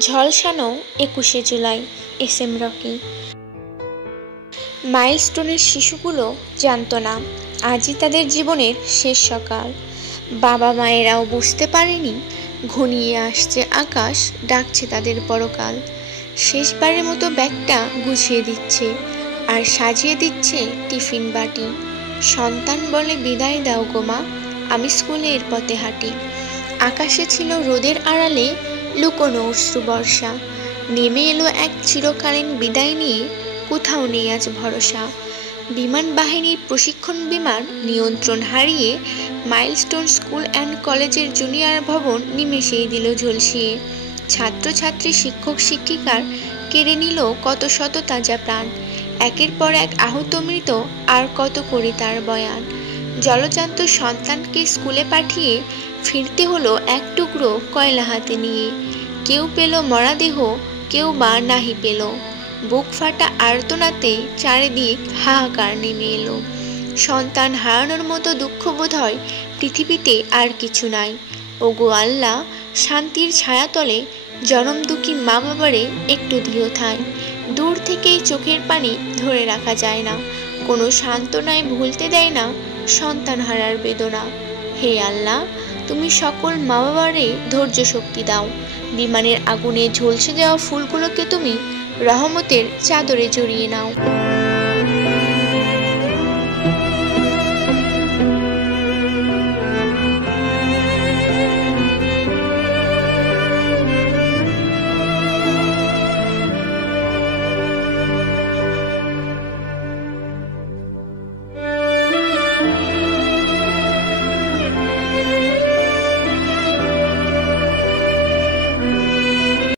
ঝলসানো ২১শে July. SM. Rocky. মাইলস্টোনের শিশুগুলো জানত না আজই তাদের জীবনের শেষ সকাল। বাবা মায়েরাও বুঝতে পারেনি ঘনিয়ে আসছে আকাশ, ডাকছে তাদের পরকাল। শেষবারের মতো ব্যাগটা গুছিয়ে দিচ্ছে আর সাজিয়ে দিচ্ছে টিফিন বাটি। সন্তান বলে, বিদায় দাও গো মা, আমি স্কুলের পথে হাঁটি। আকাশে ছিল রোদের আড়ালে লুকোনো অশ্রু বর্ষা। নেমে এলো এক চিরকালীন বিদায় নিয়ে, কোথাও নেই আজ ভরসা। বিমান বাহিনীর প্রশিক্ষণ বিমান নিয়ন্ত্রণ হারিয়ে মাইলস্টোন স্কুল অ্যান্ড কলেজের জুনিয়র ভবন নিমেষেই দিল ঝলসিয়ে। ছাত্রছাত্রী, শিক্ষক শিক্ষিকার কেড়ে নিল কত শত তাজা প্রাণ। একের পর এক আহত মৃত, আর কত করে তার বয়ান। জলজান্ত সন্তানকে স্কুলে পাঠিয়ে ফিরতে হলো এক টুকরো কয়লা হাতে নিয়ে। কেউ পেল মরাদেহ, কেউ বা নাহি পেল। বুক ফাটা আর্তনাতে চারিদিক হাহাকার নেমে এলো। সন্তান হারানোর মতো দুঃখ বোধ হয় পৃথিবীতে আর কিছু নাই। ওগো আল্লাহ, শান্তির ছায়াতলে জনম দুঃখী মা বাবারে একটু দিও ঠাঁই। দূর থেকেই চোখের পানি ধরে রাখা যায় না, কোনো সান্ত্বনায় ভুলতে দেয় না সন্তান হারার বেদনা। হে আল্লাহ, তুমি সকল মা বাবারে ধৈর্য শক্তি দাও। বিমানের আগুনে ঝলসে যাওয়া ফুলগুলোকে তুমি রহমতের চাদরে জড়িয়ে নাও।